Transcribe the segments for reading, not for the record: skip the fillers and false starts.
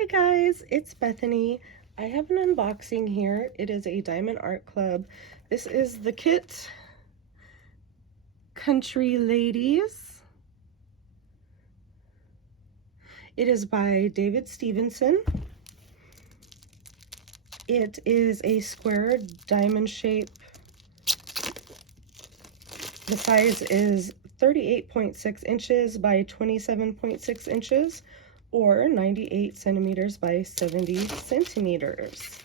Hi guys, it's Bethany. I have an unboxing here. It is a Diamond Art Club. This is the kit, Country Ladies. It is by David Stevenson. It is a square diamond shape. The size is 38.6 inches by 27.6 inches or 98 centimeters by 70 centimeters.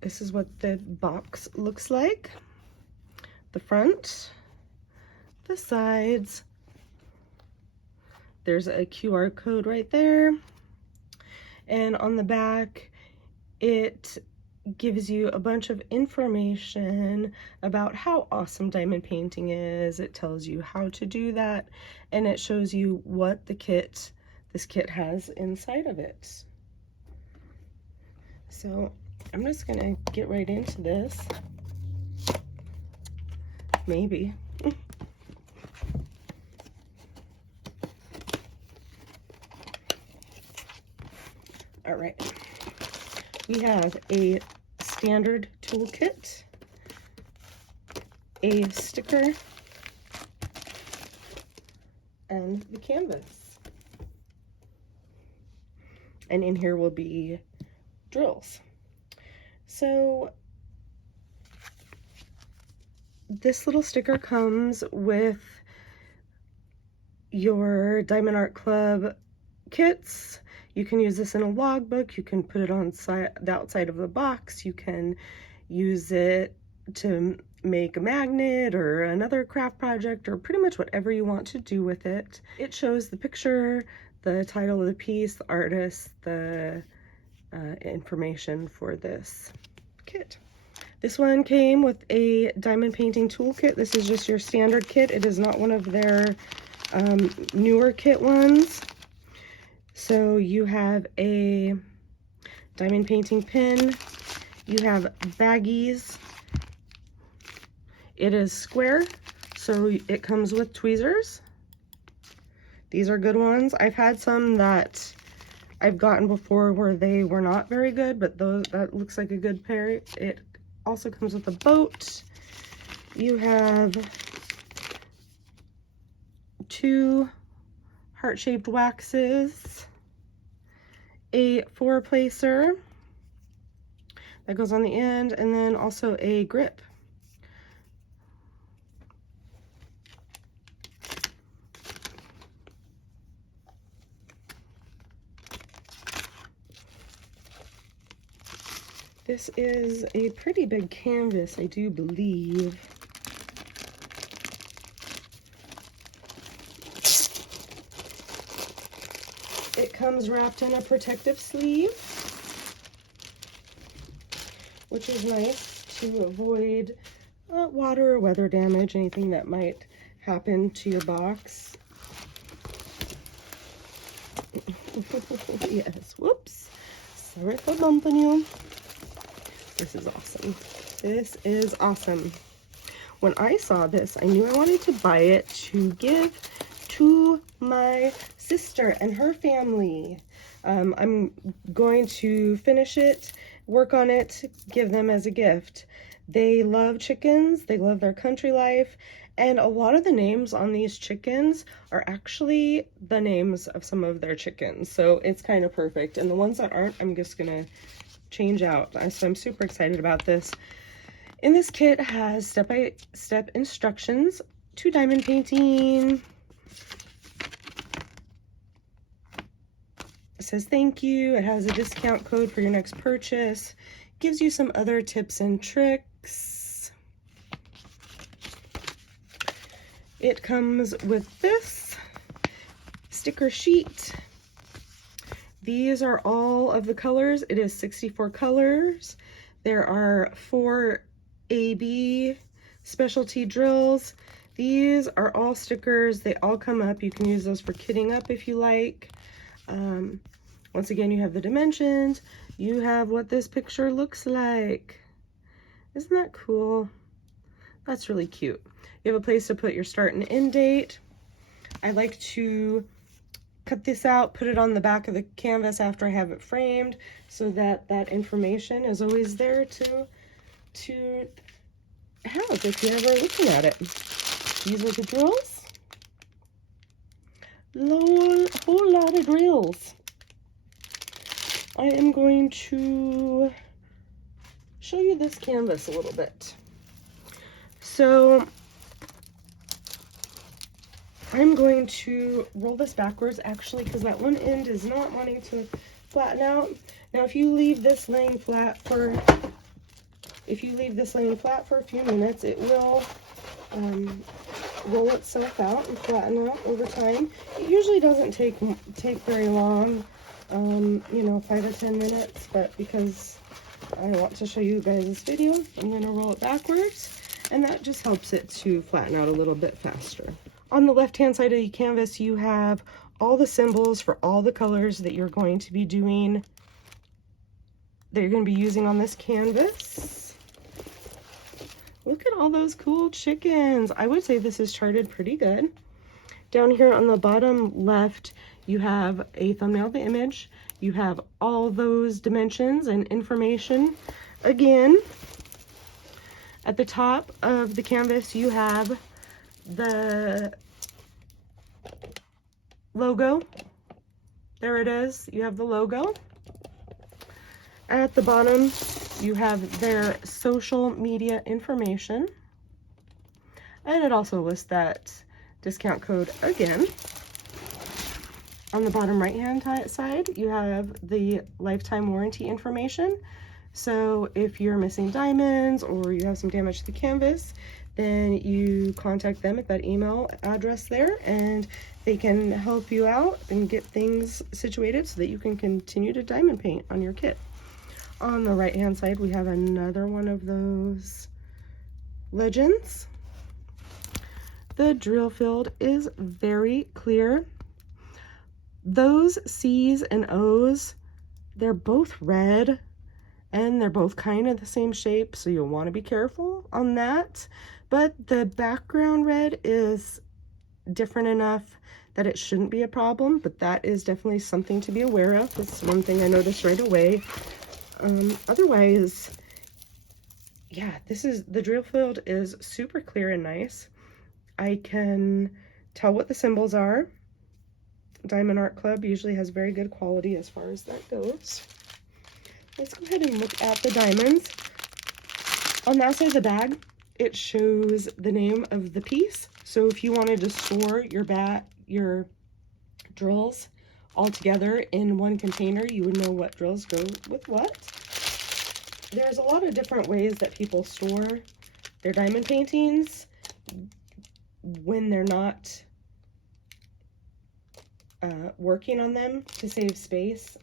This is what the box looks like. The front, the sides. There's a QR code right there. And on the back, it gives you a bunch of information about how awesome diamond painting is. It tells you how to do that, and it shows you what this kit has inside of it. So I'm just gonna get right into this. Maybe. All right. We have a standard toolkit, a sticker, and the canvas. And in here will be drills. So this little sticker comes with your Diamond Art Club kits. You can use this in a logbook. You can put it on the outside of the box. You can use it to make a magnet or another craft project, or pretty much whatever you want to do with it. It shows the picture, the title of the piece, the artist, the information for this kit. This one came with a diamond painting toolkit. This is just your standard kit. It is not one of their newer kit ones. So you have a diamond painting pin, you have baggies. It is square, so it comes with tweezers. These are good ones. I've had some that I've gotten before where they were not very good, but that looks like a good pair. It also comes with a boat. You have two heart-shaped waxes, a four placer that goes on the end, and then also a grip. This is a pretty big canvas, I do believe. It comes wrapped in a protective sleeve, which is nice to avoid water or weather damage, anything that might happen to your box. Yes, whoops. Sorry for bumping you. This is awesome. This is awesome. When I saw this, I knew I wanted to buy it to give to my sister and her family. I'm going to finish it, work on it, give them as a gift. They love chickens, they love their country life, and a lot of the names on these chickens are actually the names of some of their chickens, so it's kind of perfect. And the ones that aren't, I'm just gonna change out. So I'm super excited about this. In this kit has step-by-step instructions to diamond painting. It says thank you. It has a discount code for your next purchase. Gives you some other tips and tricks. It comes with this sticker sheet. These are all of the colors. It is 64 colors. There are 4 AB specialty drills. These are all stickers. They all come up. You can use those for kitting up if you like. Once again, you have the dimensions. You have what this picture looks like. Isn't that cool? That's really cute. You have a place to put your start and end date. I like to cut this out, put it on the back of the canvas after I have it framed, so that that information is always there to have if you're ever looking at it. These are the drills. Whole lot of drills. I am going to show you this canvas a little bit. So I'm going to roll this backwards, actually, because that one end is not wanting to flatten out. Now, if you leave this laying flat for a few minutes, it will roll itself out and flatten out over time. It usually doesn't take very long, you know, 5 or 10 minutes, but because I want to show you guys this video, I'm going to roll it backwards, and that just helps it to flatten out a little bit faster. On the left-hand side of the canvas, you have all the symbols for all the colors that you're going to be doing, that you're going to be using on this canvas. Look at all those cool chickens. I would say this is charted pretty good. Down here on the bottom left, you have a thumbnail of the image. You have all those dimensions and information again. At the top of the canvas, you have the logo. There it is. You have the logo. At the bottom, you have their social media information. And it also lists that discount code again. On the bottom right-hand side, you have the lifetime warranty information. So if you're missing diamonds or you have some damage to the canvas, then you contact them at that email address there, and they can help you out and get things situated so that you can continue to diamond paint on your kit. On the right-hand side, we have another one of those legends. The drill field is very clear. Those C's and O's, they're both red, and they're both kind of the same shape, so you'll want to be careful on that. But the background red is different enough that it shouldn't be a problem, but that is definitely something to be aware of. That's one thing I noticed right away. Otherwise, yeah, the drill field is super clear and nice. I can tell what the symbols are. Diamond Art Club usually has very good quality as far as that goes. Let's go ahead and look at the diamonds. On that side of the bag, it shows the name of the piece. So if you wanted to store your drills all together in one container, you would know what drills go with what. There's a lot of different ways that people store their diamond paintings when they're not working on them to save space.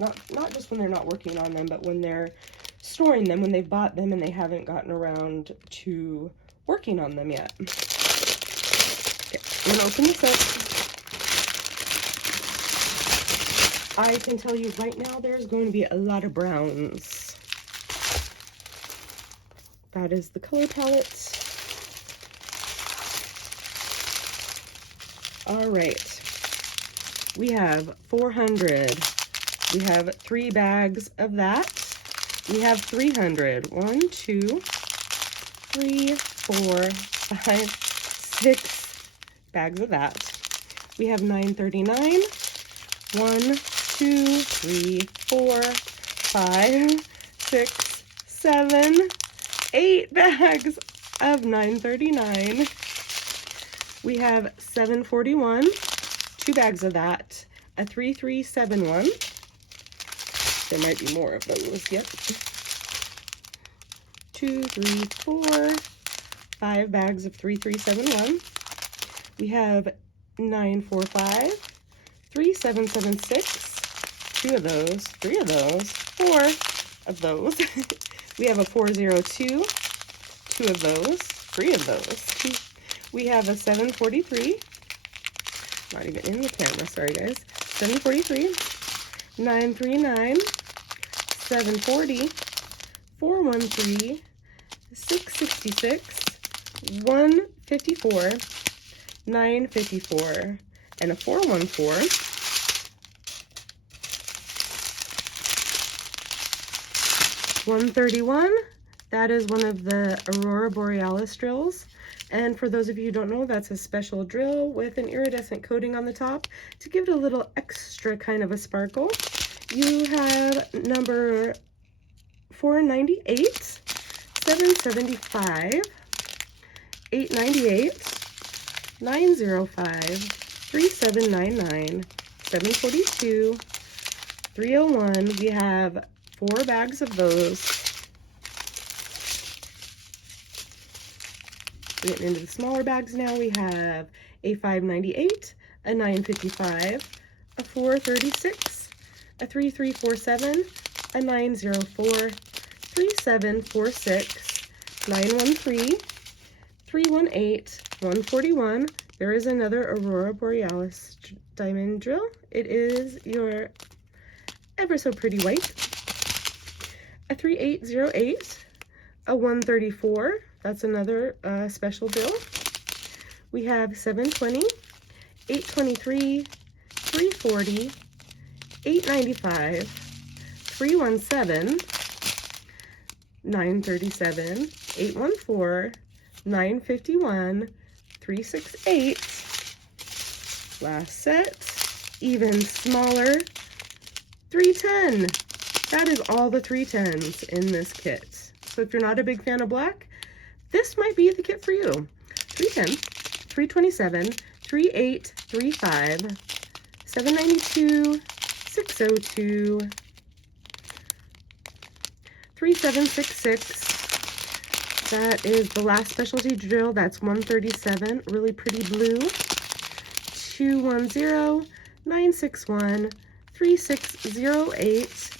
Not just when they're not working on them, but when they're storing them, when they've bought them and they haven't gotten around to working on them yet. Okay, I'm gonna open this up. I can tell you right now there's going to be a lot of browns. That is the color palette. All right. We have 400. We have 3 bags of that. We have 300. 1, 2, 3, 4, 5, 6 bags of that. We have 939. 1, 2, 3, 4, 5, 6, 7, 8 bags of 939. We have 741. 2 bags of that, a 3371. There might be more of those, yep. 2, 3, 4, 5 bags of 3371. We have 945, 3776, 2 of those, 3 of those, 4 of those. We have a 402, 2 of those, 3 of those. We have a 743. Not even in the camera, sorry guys. 743, 939, 740, 413, 666, 154, 954, and a 414. $131, that is one of the Aurora Borealis drills. And for those of you who don't know, that's a special drill with an iridescent coating on the top to give it a little extra kind of a sparkle. You have number 498, 775, 898, 905, 3799, 742, 301. We have 4 bags of those. We're getting into the smaller bags now. We have a 598, a 955, a 436, a 3347, a 904, 3746, 913, 318, 141. There is another Aurora Borealis diamond drill. It is your ever so pretty white. A 3808, a 134. That's another special drill. We have 720, 823, 340, 895, 317, 937, 814, 951, 368. Last set, even smaller, 310. That is all the 310s in this kit. So if you're not a big fan of black, this might be the kit for you. 310, 327, 3835, 792, 602, 3766. That is the last specialty drill. That's 137, really pretty blue. 210, 961, 3608,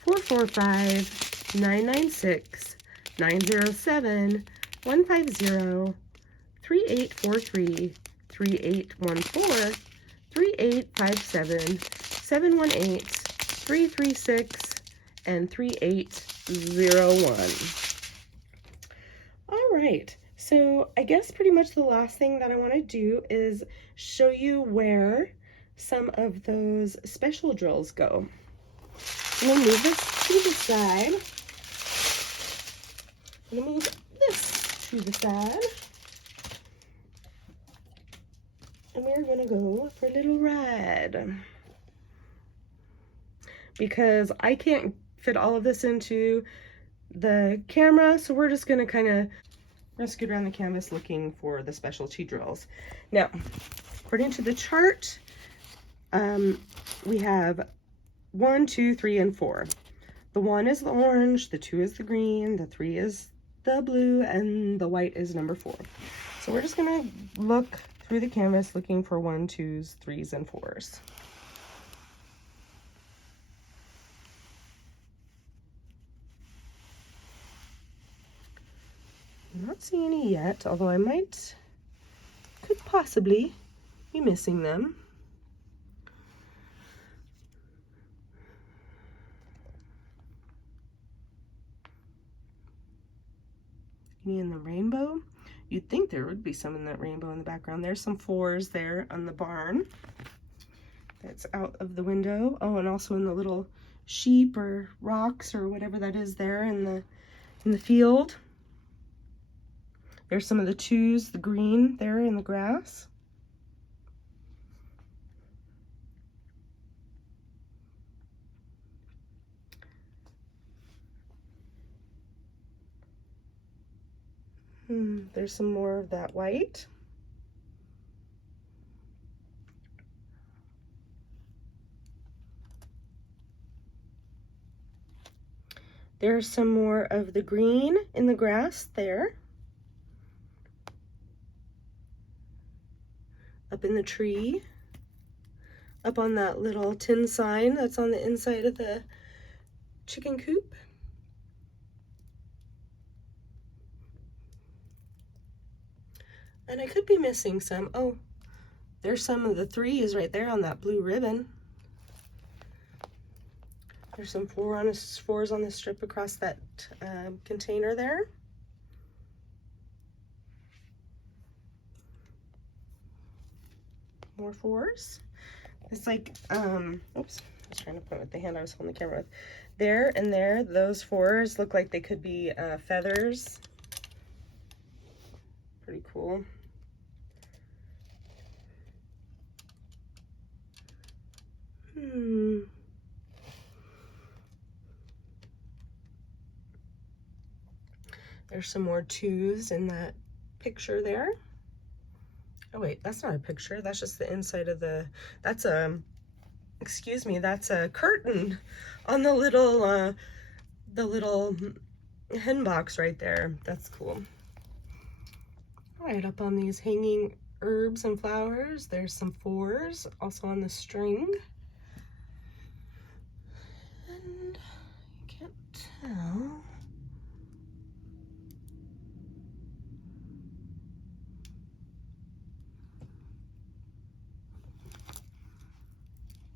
445, 996, 907, 150, 3843, 3814, 3857, 718, 336, and 3801. All right, so I guess pretty much the last thing that I want to do is show you where some of those special drills go. I'm going to move this to the side. I'm going to move this to the side. And we're going to go for a little ride. Because I can't fit all of this into the camera, so we're just going to kind of scoot around the canvas looking for the specialty drills. Now, according to the chart, we have 1, 2, 3, and 4. The 1 is the orange, the 2 is the green, the 3 is the blue, and the white is number 4. So we're just gonna look through the canvas looking for 1, 2s, 3s, and 4s. I'm not seeing any yet, although I could possibly be missing them. In the rainbow, you'd think there would be some in that rainbow in the background. There's some 4s there on the barn that's out of the window. Oh, and also in the little sheep or rocks or whatever that is there in the field. There's some of the 2s, the green there in the grass. There's some more of that white. There's some more of the green in the grass there. Up in the tree. Up on that little tin sign that's on the inside of the chicken coop. And I could be missing some. Oh, there's some of the 3s right there on that blue ribbon. There's some 4s on the strip across that container there. more fours. It's like, oops, I was trying to point with the hand I was holding the camera with. There and there, those fours look like they could be feathers. Pretty cool. There's some more 2s in that picture there. Oh wait, that's not a picture. That's just the inside of the, that's a, excuse me, that's a curtain on the little hen box right there. That's cool. All right, up on these hanging herbs and flowers, there's some 4s also on the string. And you can't tell.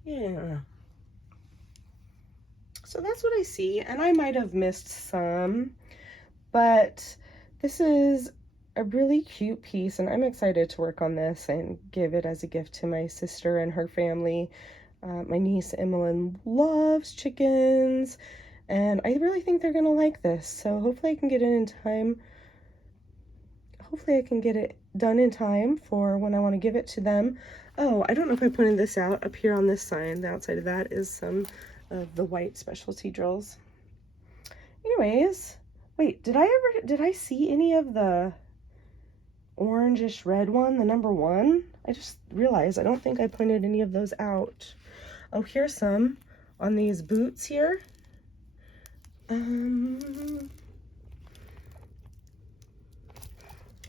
Yeah. So that's what I see, and I might have missed some, but this is a really cute piece, and I'm excited to work on this and give it as a gift to my sister and her family. My niece Emmeline loves chickens, and I really think they're gonna like this, so hopefully I can get it in time. Hopefully I can get it done in time for when I want to give it to them. Oh, I don't know if I pointed this out. Up here on this sign, the outside of that is some of the white specialty drills. Anyways, wait, did I see any of the orangish red one, the number 1? I just realized I don't think I pointed any of those out. Oh, here's some on these boots here.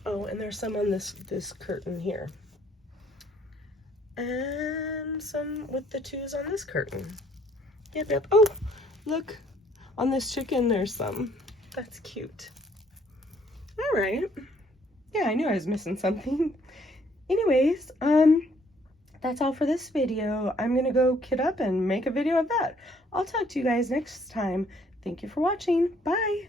Oh, and there's some on this curtain here. And some with the 2s on this curtain. Yep, yep. Oh, look. On this chicken, there's some. That's cute. All right. Yeah, I knew I was missing something. Anyways, that's all for this video. I'm gonna go kit up and make a video of that. I'll talk to you guys next time. Thank you for watching. Bye.